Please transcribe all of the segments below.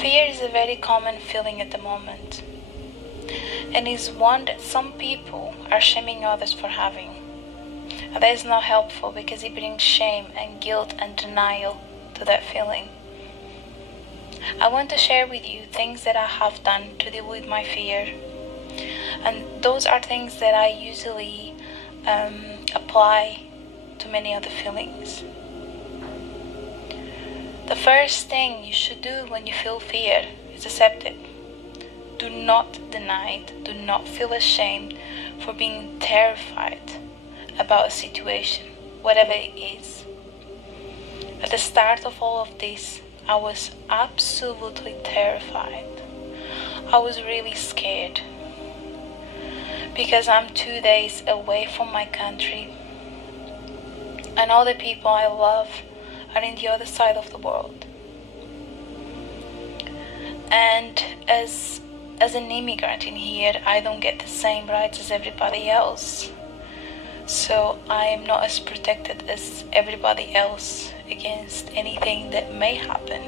Fear is a very common feeling at the moment, and is one that some people are shaming others for having. And that is not helpful because it brings shame and guilt and denial to that feeling. I want to share with you things that I have done to deal with my fear. And those are things that I usually apply to many other feelings. The first thing you should do when you feel fear is accept it. Do not deny it. Do not feel ashamed for being terrified about a situation, whatever it is. At the start of all of this, I was absolutely terrified. I was really scared because I'm 2 days away from my country and all the people I love are in the other side of the world. And as an immigrant in here, I don't get the same rights as everybody else. So I am not as protected as everybody else against anything that may happen.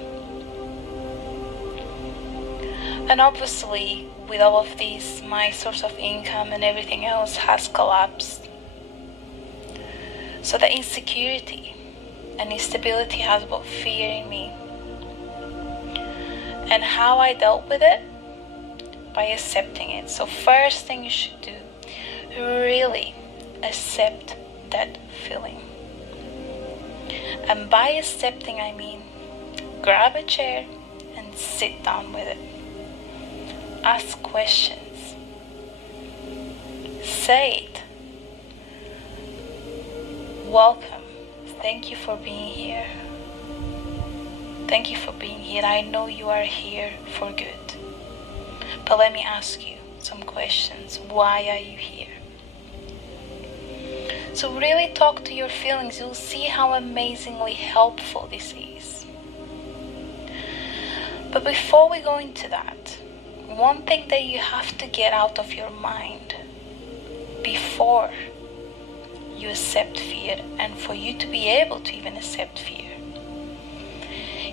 And obviously, with all of this, my source of income and everything else has collapsed. So the insecurity and instability has brought fear in me. And how I dealt with it? By accepting it. So first thing you should do, really accept that feeling. And by accepting, I mean grab a chair and sit down with it. Ask questions. Say it. Welcome. Thank you for being here. Thank you for being here. I know you are here for good. But let me ask you some questions. Why are you here? So really talk to your feelings. You'll see how amazingly helpful this is. But before we go into that, one thing that you have to get out of your mind before you accept fear, and for you to be able to even accept fear,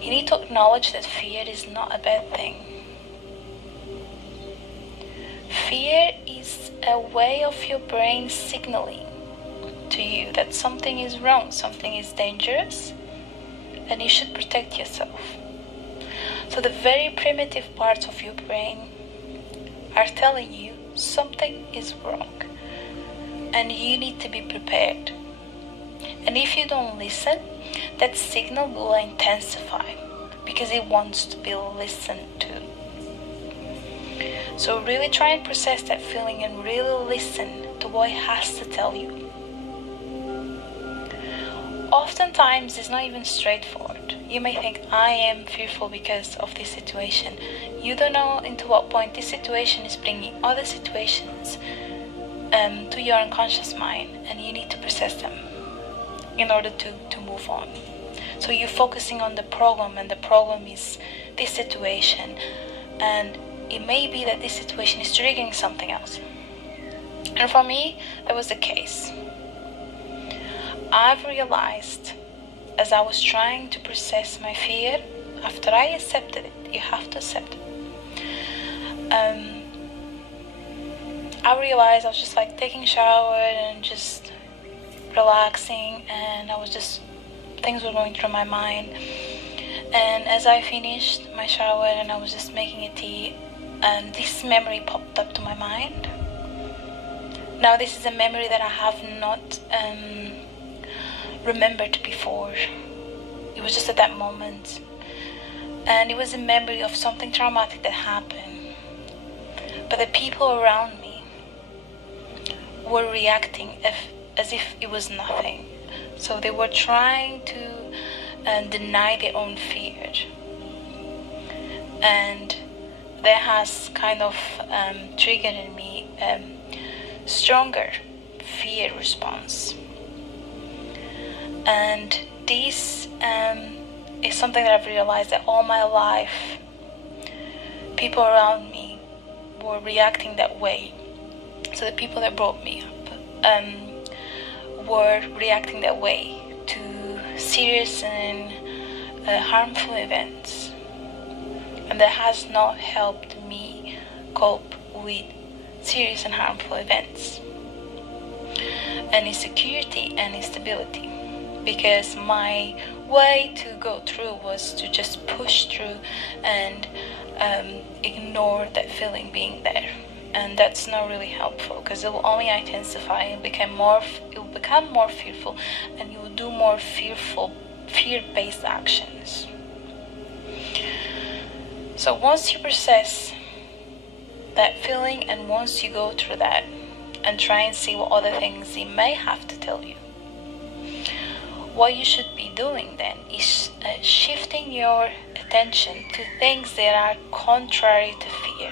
you need to acknowledge that fear is not a bad thing. Fear is a way of your brain signaling to you that something is wrong, something is dangerous, and you should protect yourself. So the very primitive parts of your brain are telling you something is wrong and you need to be prepared. And if you don't listen, that signal will intensify because it wants to be listened to. So really try and process that feeling and really listen to what it has to tell you. Oftentimes it's not even straightforward. You may think, I am fearful because of this situation. You don't know into what point this situation is bringing other situations to your unconscious mind, and you need to process them in order to move on. So you're focusing on the problem, and the problem is this situation, and it may be that this situation is triggering something else. And for me, that was the case. I've realized as I was trying to process my fear, after I accepted it, you have to accept it. I realized I was just like taking a shower and just relaxing, and things were going through my mind. And as I finished my shower and I was just making a tea, and this memory popped up to my mind. Now this is a memory that I have not remembered before. It was just at that moment, and it was a memory of something traumatic that happened, but the people around me were reacting as if it was nothing. So they were trying to deny their own fear, and that has kind of triggered in me a stronger fear response. And this is something that I've realized that all my life, people around me were reacting that way. So the people that brought me up were reacting that way to serious and harmful events. and that has not helped me cope with serious and harmful events and insecurity and instability, because my way to go through was to just push through and ignore that feeling being there. And that's not really helpful, because it will only intensify and become more fearful, and you will do more fear-based actions. So once you process that feeling, and once you go through that and try and see what other things it may have to tell you, what you should be doing then is shifting your attention to things that are contrary to fear.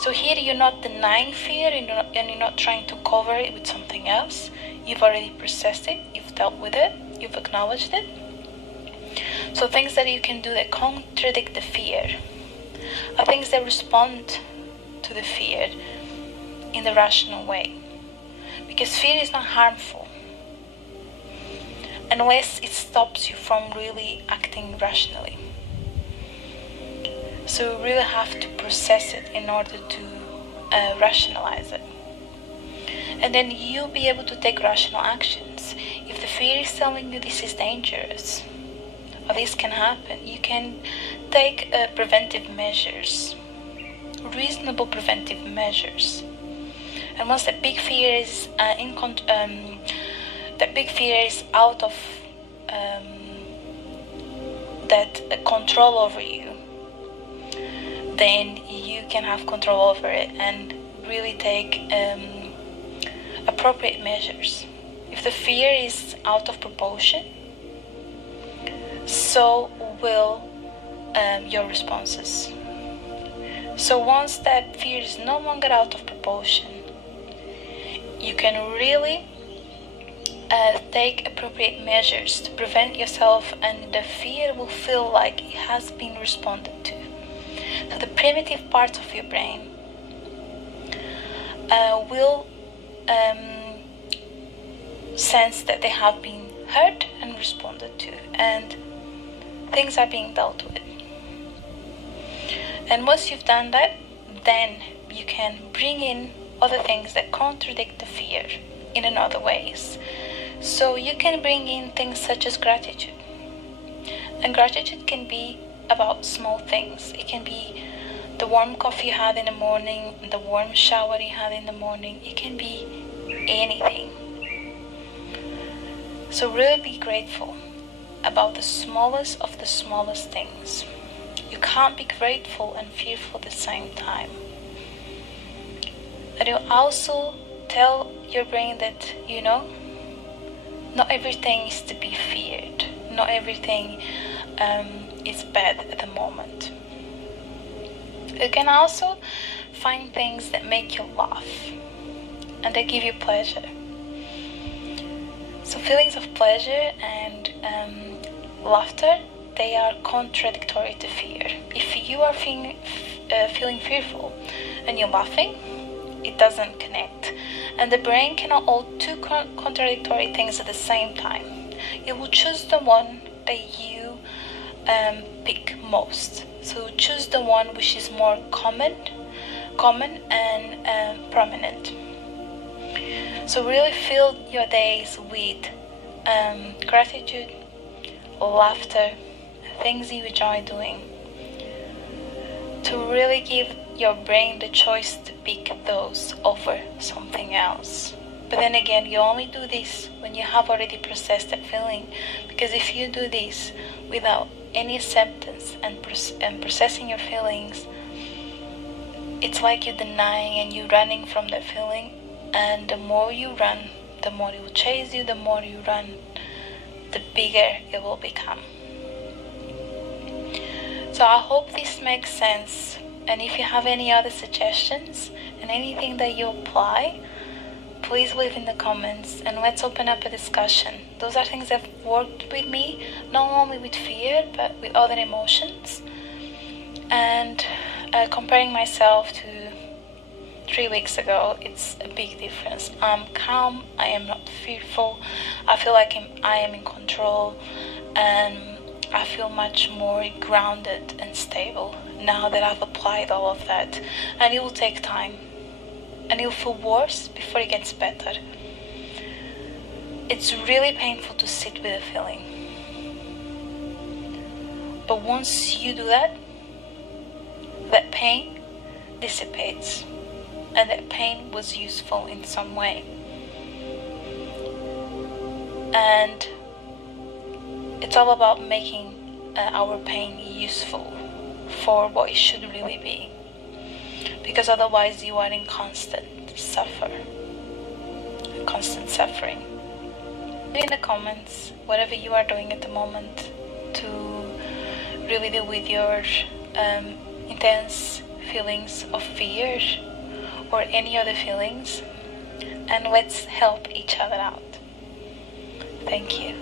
So here you're not denying fear, and you're not trying to cover it with something else. You've already processed it, you've dealt with it, you've acknowledged it. So things that you can do that contradict the fear are things that respond to the fear in the rational way. Because fear is not harmful unless it stops you from really acting rationally. So you really have to process it in order to rationalize it. And then you'll be able to take rational actions. If the fear is telling you this is dangerous, or this can happen, you can take preventive measures, reasonable preventive measures. And once that big fear is out of that control over you, then you can have control over it and really take appropriate measures. If the fear is out of proportion, so will your responses. So once that fear is no longer out of proportion, you can really take appropriate measures to prevent yourself, and the fear will feel like it has been responded to. So the primitive parts of your brain will sense that they have been heard and responded to, and things are being dealt with. And once you've done that, then you can bring in other things that contradict the fear in another ways. So you can bring in things such as gratitude. And gratitude can be about small things. It can be the warm coffee you had in the morning, the warm shower you had in the morning. It can be anything. So really be grateful about the smallest of the smallest things. You can't be grateful and fearful at the same time. And you also tell your brain that, not everything is to be feared. Not everything is bad at the moment. You can also find things that make you laugh and that give you pleasure. So feelings of pleasure and laughter, they are contradictory to fear. If you are feeling fearful and you're laughing, it doesn't connect. And the brain cannot hold two contradictory things at the same time. It will choose the one that you pick most. So choose the one which is more common and prominent. So really fill your days with gratitude, laughter, things you enjoy doing, to really give your brain the choice to pick those over something else. But then again, you only do this when you have already processed that feeling, because if you do this without any acceptance and processing your feelings, it's like you're denying and you're running from that feeling, and the more you run, the more it will chase you. The more you run, the bigger it will become. So I hope this makes sense, and if you have any other suggestions and anything that you apply, please leave in the comments and let's open up a discussion. Those are things that have worked with me, not only with fear but with other emotions. And comparing myself to 3 weeks ago, it's a big difference. I'm calm, I am not fearful, I feel like I am in control, and I feel much more grounded and stable now that I've applied all of that. And it will take time. And it will feel worse before it gets better. It's really painful to sit with a feeling. But once you do that, that pain dissipates. And that pain was useful in some way. And it's all about making our pain useful for what it should really be. Because otherwise you are in constant suffering. In the comments, whatever you are doing at the moment to really deal with your intense feelings of fear or any other feelings, and let's help each other out. Thank you.